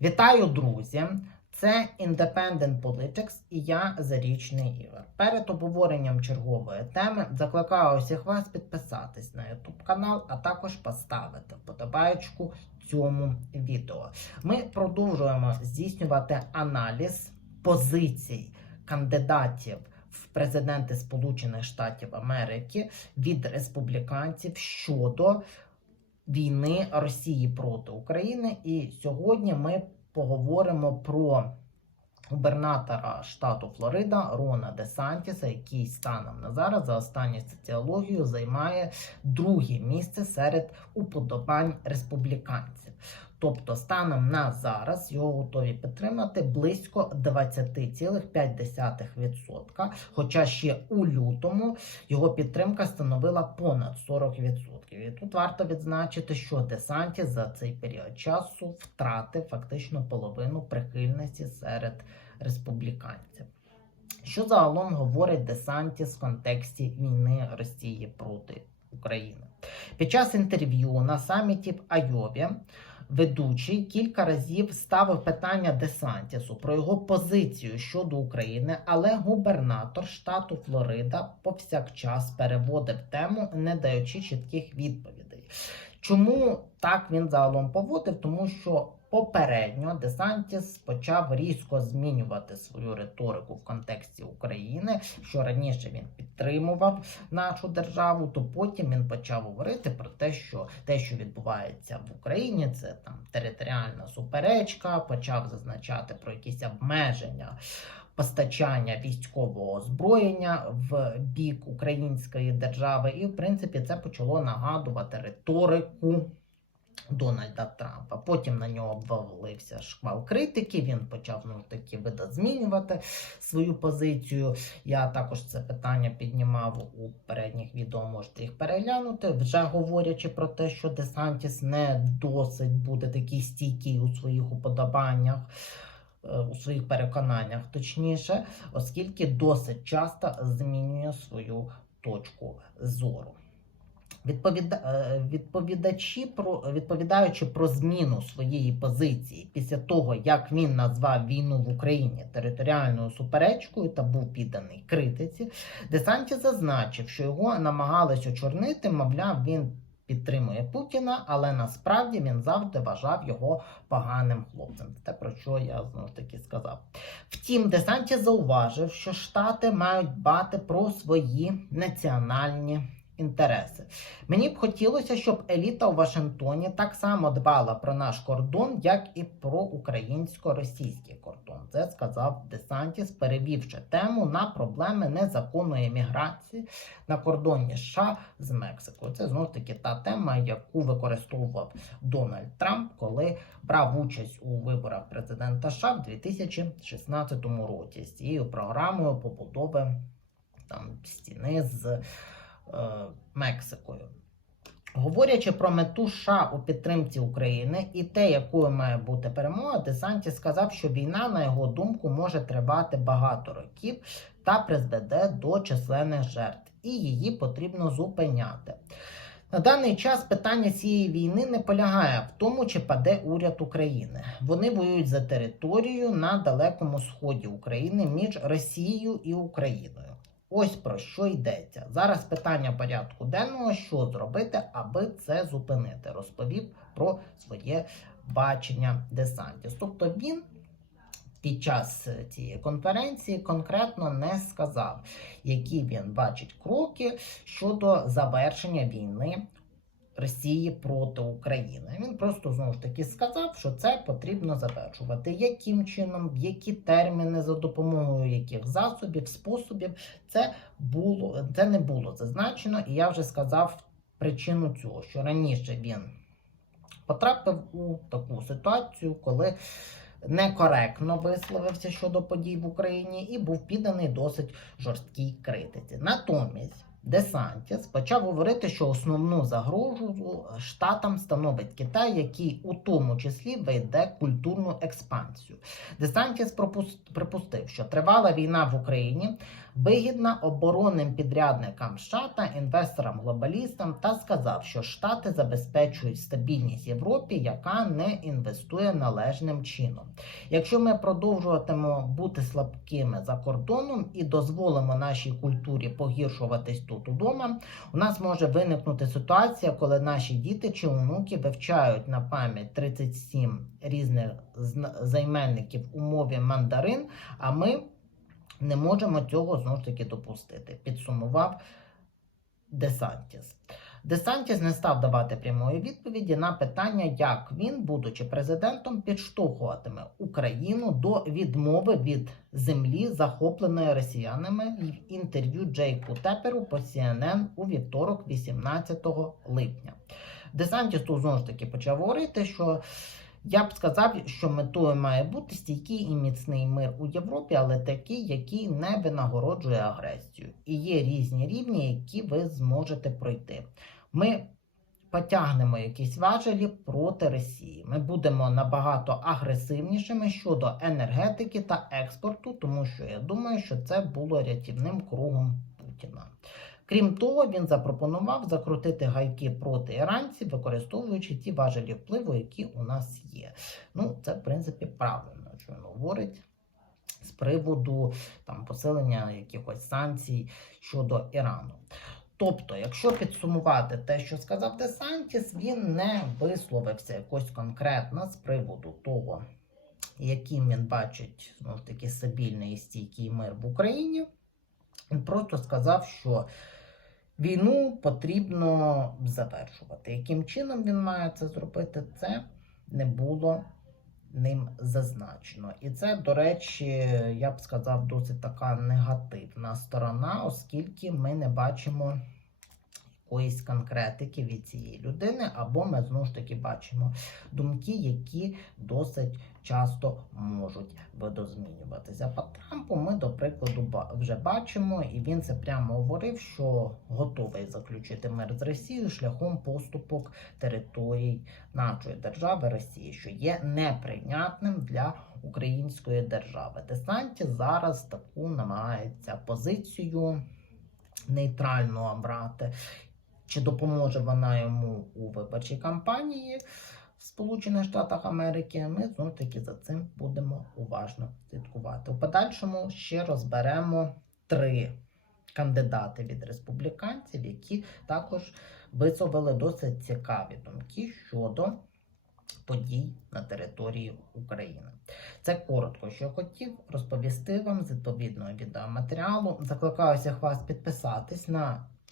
Вітаю, друзі! Це Independent Politics і я Зарічний Ігор. Перед обговоренням чергової теми закликаю усіх вас підписатись на YouTube канал, а також поставити вподобаєчку цьому відео. Ми продовжуємо здійснювати аналіз позицій кандидатів в президенти Сполучених Штатів Америки від республіканців щодо війни Росії проти України. І сьогодні ми поговоримо про губернатора штату Флорида Рона Де Сантіса, який станом на зараз за останню соціологію займає друге місце серед уподобань республіканців. Тобто, станом на зараз його готові підтримати близько 20,5%. Хоча ще у лютому його підтримка становила понад 40%. І тут варто відзначити, що Десантіс за цей період часу втратив фактично половину прихильності серед республіканців. Що загалом говорить Десантіс в контексті війни Росії проти України? Під час інтерв'ю на саміті в Айові ведучий кілька разів ставив питання Десантісу про його позицію щодо України, але губернатор штату Флорида повсякчас переводив тему, не даючи чітких відповідей. Чому так він загалом поводив? Тому що попередньо Десантіс почав різко змінювати свою риторику в контексті України, що раніше він підтримував нашу державу, то потім він почав говорити про те, що те, що відбувається в Україні, це там територіальна суперечка, почав зазначати про якісь обмеження. Постачання військового озброєння в бік української держави, і в принципі це почало нагадувати риторику Дональда Трампа. Потім на нього обвалився шквал критики. Він почав ну, таки видозмінювати свою позицію. Я також це питання піднімав у передніх відео. Можете їх переглянути, вже говорячи про те, що Десантіс не досить буде такий стійкий у своїх уподобаннях. е, У своїх переконаннях, точніше, оскільки досить часто змінює свою точку зору. Відповіда... е, Відповідачі про відповідаючи про зміну своєї позиції після того, як він назвав війну в Україні територіальною суперечкою та був підданий критиці, Десанті зазначив, що його намагались очорнити, мовляв, він підтримує Путіна, але насправді він завжди вважав його поганим хлопцем. Це те, про що я знову ж таки сказав. Втім, Десанті зауважив, що Штати мають дбати про свої національні інтереси. Мені б хотілося, щоб еліта у Вашингтоні так само дбала про наш кордон, як і про українсько-російський кордон. Це сказав Десантіс, перевівши тему на проблеми незаконної міграції на кордоні США з Мексикою. Це знову ж таки та тема, яку використовував Дональд Трамп, коли брав участь у виборах президента США в 2016 році з цією програмою побудови там стіни з Мексикою. Говорячи про мету США у підтримці України і те, якою має бути перемога, Десанті сказав, що війна, на його думку, може тривати багато років та призведе до численних жертв, і її потрібно зупиняти. На даний час питання цієї війни не полягає в тому, чи паде уряд України. Вони воюють за територію на далекому сході України між Росією і Україною. Ось про що йдеться. Зараз питання порядку денного, що зробити, аби це зупинити. Розповів про своє бачення десантів. Тобто він під час цієї конференції конкретно не сказав, які він бачить кроки щодо завершення війни. Росії проти України. Він просто знову ж таки сказав, що це потрібно завершувати. Яким чином, в які терміни, за допомогою яких засобів, способів це було це не було зазначено, і я вже сказав причину цього, що раніше він потрапив у таку ситуацію, коли некоректно висловився щодо подій в Україні і був підданий досить жорсткій критиці. Натомість. Десантіс почав говорити, що основну загрозу штатам становить Китай, який у тому числі веде культурну експансію. Десантіс припустив, що тривала війна в Україні вигідна оборонним підрядникам США та інвесторам-глобалістам та сказав, що Штати забезпечують стабільність Європі, яка не інвестує належним чином. Якщо ми продовжуватимемо бути слабкими за кордоном і дозволимо нашій культурі погіршуватись тут удома, у нас може виникнути ситуація, коли наші діти чи онуки вивчають на пам'ять 37 різних займенників у мові мандарин, а ми не можемо цього знову ж таки допустити, підсумував Десантіс. Десантіс не став давати прямої відповіді на питання, як він, будучи президентом, підштовхуватиме Україну до відмови від землі, захопленої росіянами в інтерв'ю Джейку Теперу по CNN у вівторок, 18 липня. Десантіс тут знову ж таки почав говорити, що я б сказав, що метою має бути стійкий і міцний мир у Європі, але такий, який не винагороджує агресію. І є різні рівні, які ви зможете пройти. Ми потягнемо якісь важелі проти Росії. Ми будемо набагато агресивнішими щодо енергетики та експорту, тому що я думаю, що це було рятівним кругом Путіна. Крім того, він запропонував закрутити гайки проти іранців, використовуючи ті важелі впливу, які у нас є. Ну, це в принципі правильно, що він говорить з приводу там посилення якихось санкцій щодо Ірану. Тобто, якщо підсумувати те, що сказав Десантіс, він не висловився якось конкретно з приводу того, яким він бачить знову ж таки стабільний і стійкий мир в Україні. Він просто сказав, що війну потрібно завершувати. Яким чином він має це зробити, це не було ним зазначено. І це, до речі, я б сказав, досить така негативна сторона, оскільки ми не бачимо якоїсь конкретики від цієї людини, або ми знову ж таки бачимо думки, які досить часто можуть видозмінюватися. По Трампу ми, до прикладу, вже бачимо, і він це прямо говорив, що готовий заключити мир з Росією шляхом поступок територій нашої держави Росії, що є неприйнятним для української держави. Десанті зараз таку намагається позицію нейтрально обрати. Чи допоможе вона йому у виборчій кампанії в Сполучених Штатах Америки? Ми знову таки за цим будемо уважно слідкувати. У подальшому ще розберемо три кандидати від республіканців, які також висловили досить цікаві думки щодо подій на території України. Це коротко, що хотів розповісти вам з відповідного відеоматеріалу. Закликаю всіх вас підписатись на